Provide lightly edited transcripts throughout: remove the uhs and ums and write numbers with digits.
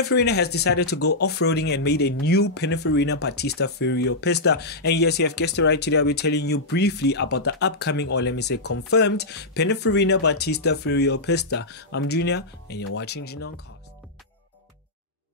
Pininfarina has decided to go off-roading and made a new Pininfarina Battista Furio Pista. And yes, you have guessed it right, today I'll be telling you briefly about the upcoming, or let me say confirmed, Pininfarina Battista Furio Pista. I'm Junior and you're watching Junior on Cars.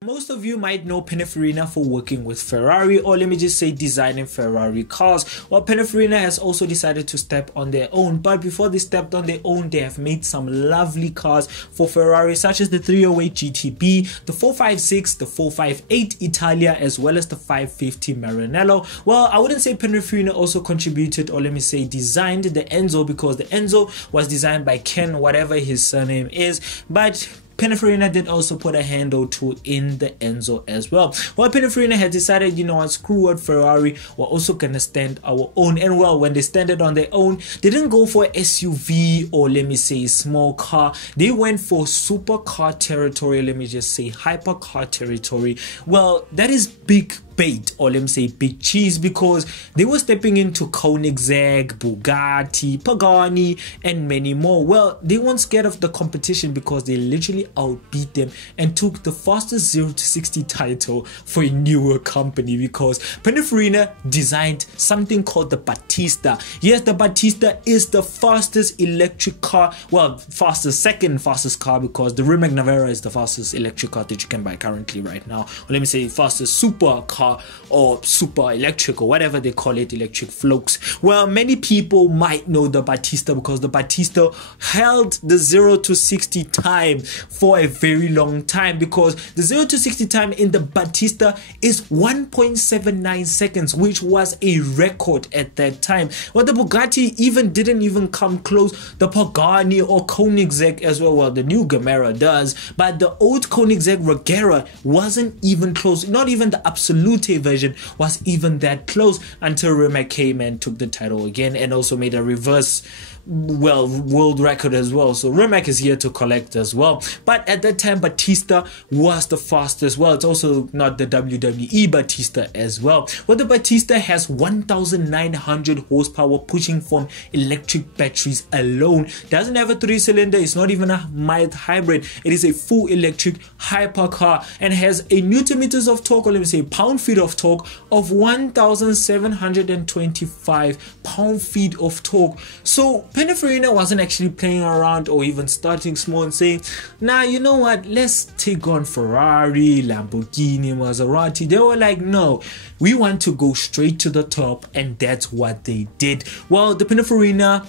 Most of you might know Pininfarina for working with Ferrari, or let me just say designing Ferrari cars. Well, Pininfarina has also decided to step on their own, but before they stepped on their own, they have made some lovely cars for Ferrari, such as the 308 GTB, the 456, the 458 Italia, as well as the 550 Maranello. Well, I wouldn't say Pininfarina also contributed, or let me say designed the Enzo, because the Enzo was designed by Ken, whatever his surname is, but Pininfarina did also put a hand or two in the Enzo as well. Well, Pininfarina had decided, you know what, screw what, Ferrari, we're also gonna stand our own. And well, when they standed on their own, they didn't go for SUV or let me say small car. They went for supercar territory, let me just say hypercar territory. Well, that is big bait, or let me say big cheese, because they were stepping into Koenigsegg, Bugatti, Pagani, and many more. Well, they weren't scared of the competition because they literally outbeat them and took the fastest 0 to 60 title for a newer company, because Pininfarina designed something called the Battista. Yes, the Battista is the fastest electric car, well, second fastest car, because the Rimac Nevera is the fastest electric car that you can buy currently right now, or let me say fastest super car or super electric, or whatever they call it, electric flokes. Well, many people might know the Battista because the Battista held the 0 to 60 time for a very long time, because the 0 to 60 time in the Battista is 1.79 seconds, which was a record at that time. Well, the Bugatti didn't even come close, the Pagani or Koenigsegg as well. Well, the new Gemera does, but the old Koenigsegg Regera wasn't even close. Not even the Absolute version was even that close, until Rimac came and took the title again and also made a reverse, well, world record as well. So Rimac is here to collect as well. But at that time, Battista was the fastest. Well, it's also not the WWE Battista as well. Well, the Battista has 1,900 horsepower pushing from electric batteries alone. Doesn't have a 3-cylinder. It's not even a mild hybrid. It is a full electric hypercar and has a newton meters of torque, or let me say pound-feet of torque, of 1,725 pound-feet of torque. So Pininfarina wasn't actually playing around or even starting small and saying, nah, you know what, let's take on Ferrari, Lamborghini, Maserati. They were like, no, we want to go straight to the top, and that's what they did. Well, the Pininfarina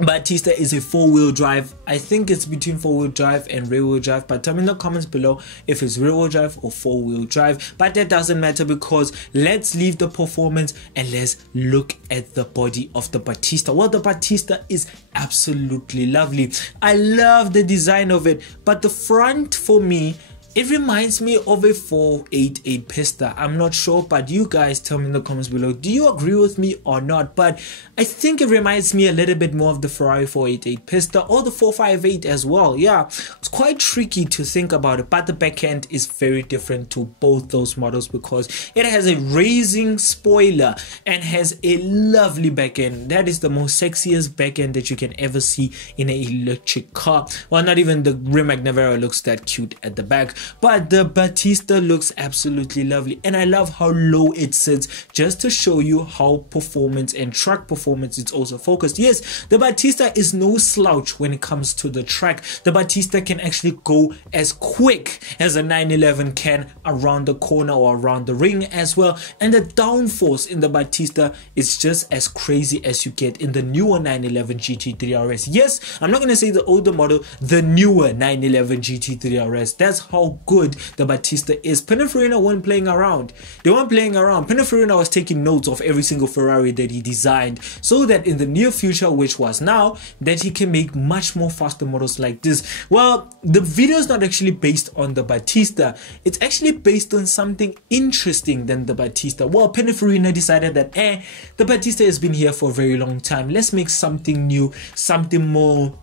Battista is a 4-wheel drive. I think it's between 4-wheel drive and rear-wheel drive, but tell me in the comments below if it's rear-wheel drive or 4-wheel drive. But that doesn't matter, because let's leave the performance and let's look at the body of the Battista. Well, the Battista is absolutely lovely. I love the design of it, but the front, for me, it reminds me of a 488 Pista. I'm not sure, but you guys tell me in the comments below, do you agree with me or not? But I think it reminds me a little bit more of the Ferrari 488 Pista or the 458 as well. Yeah, it's quite tricky to think about it, but the back end is very different to both those models, because it has a racing spoiler and has a lovely back end. That is the most sexiest back end that you can ever see in an electric car. Well, not even the Rimac Nevera looks that cute at the back, but the Battista looks absolutely lovely, and I love how low it sits, just to show you how performance and track performance it's also focused. Yes, the Battista is no slouch when it comes to the track. The Battista can actually go as quick as a 911 can around the corner or around the ring as well, and the downforce in the Battista is just as crazy as you get in the newer 911 GT3 RS. Yes, I'm not going to say the older model, the newer 911 GT3 RS. That's how good the Battista is. Pininfarina weren't playing around. They weren't playing around. Pininfarina was taking notes of every single Ferrari that he designed, so that in the near future, which was now, that he can make much more faster models like this. Well, the video is not actually based on the Battista. It's actually based on something interesting than the Battista. Well, Pininfarina decided that the Battista has been here for a very long time. Let's make something new, something more,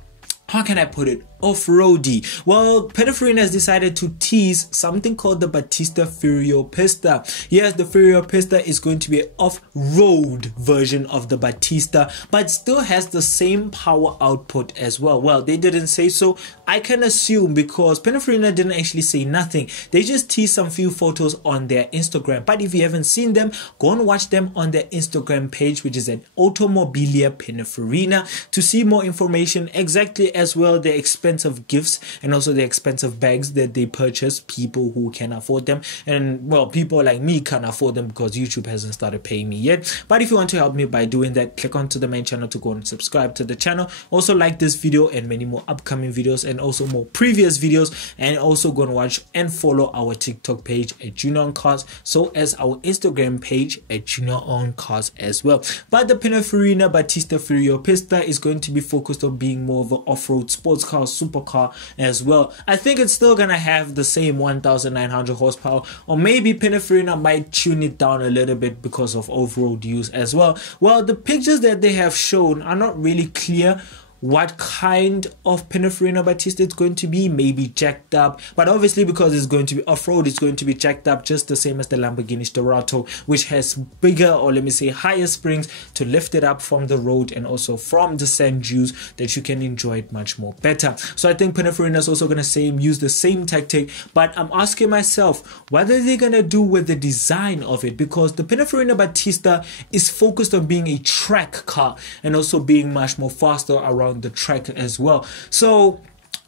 how can I put it, off-roady. Well, Pininfarina has decided to tease something called the Battista Furio Pista. Yes, the Furio Pista is going to be an off-road version of the Battista, but still has the same power output as well. Well, they didn't say so. I can assume because Pininfarina didn't actually say nothing. They just teased some few photos on their Instagram. But if you haven't seen them, go and watch them on their Instagram page, which is at Automobilia Pininfarina, to see more information, exactly as well the expensive gifts and also the expensive bags that they purchase, people who can afford them. And well, people like me can't afford them because YouTube hasn't started paying me yet. But if you want to help me by doing that, click onto the main channel to go and subscribe to the channel. Also like this video and many more upcoming videos and also more previous videos, and also go and watch and follow our TikTok page at Junior on Cars, so as our Instagram page at Junior on Cars as well. But the Pininfarina Battista Furio Pista is going to be focused on being more of an off-road sports car, supercar as well. I think it's still gonna have the same 1900 horsepower, or maybe Pininfarina might tune it down a little bit because of off-road use as well. Well, the pictures that they have shown are not really clear what kind of Pininfarina Battista it's going to be. Maybe jacked up, but obviously because it's going to be off-road, it's going to be jacked up just the same as the Lamborghini Sturato, which has bigger, or let me say higher springs to lift it up from the road and also from the sand dunes, that you can enjoy it much more better. So I think Pininfarina is also going to use the same tactic, but I'm asking myself, what are they going to do with the design of it? Because the Pininfarina Battista is focused on being a track car and also being much more faster around the track as well. So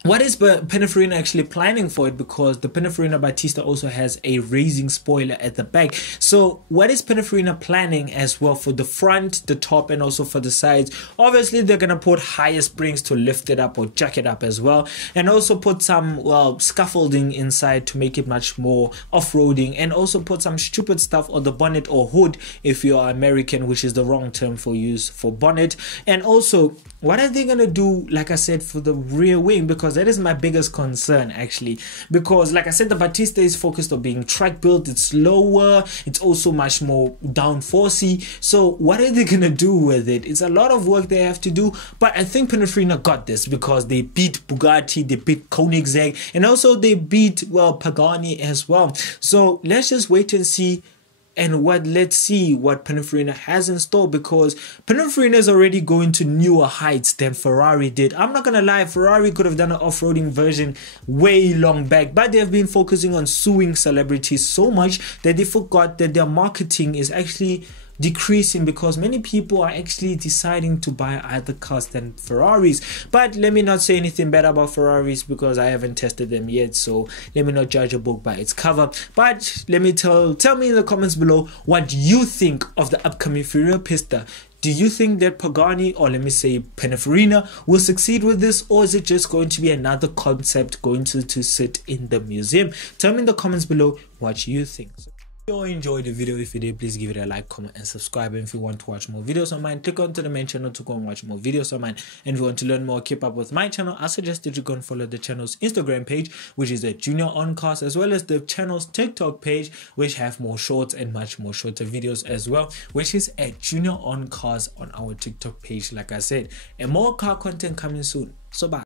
what is Pininfarina actually planning for it? Because the Pininfarina Battista also has a racing spoiler at the back. So what is Pininfarina planning as well for the front, the top, and also for the sides? Obviously they're gonna put higher springs to lift it up or jack it up as well, and also put some scaffolding inside to make it much more off-roading, and also put some stupid stuff on the bonnet or hood if you are American, which is the wrong term for use for bonnet. And also, what are they gonna do, like I said, for the rear wing? Because that is my biggest concern actually, because like I said, the Battista is focused on being track built. It's slower, it's also much more downforcey. So what are they gonna do with it? It's a lot of work they have to do, but I think Pininfarina got this because they beat Bugatti, they beat Koenigsegg, and also they beat Pagani as well. So let's just wait and see. And let's see what Pininfarina has in store, because Pininfarina is already going to newer heights than Ferrari did. I'm not gonna lie, Ferrari could have done an off-roading version way long back, but they have been focusing on suing celebrities so much that they forgot that their marketing is actually decreasing, because many people are actually deciding to buy other cars than Ferraris. But let me not say anything bad about Ferraris because I haven't tested them yet, so let me not judge a book by its cover. But let me tell me in the comments below what you think of the upcoming Furio Pista. Do you think that Pagani, or let me say Pininfarina, will succeed with this, or is it just going to be another concept going to sit in the museum? Tell me in the comments below what you think. If you enjoyed the video, if you did, please give it a like, comment, and subscribe. And if you want to watch more videos on mine, click onto the main channel to go and watch more videos on mine. And if you want to learn more, keep up with my channel, I suggest that you go and follow the channel's Instagram page, which is at Junior on Cars, as well as the channel's TikTok page, which have more shorts and much more shorter videos as well, which is at Junior on Cars on our TikTok page, like I said. And more car content coming soon. So bye.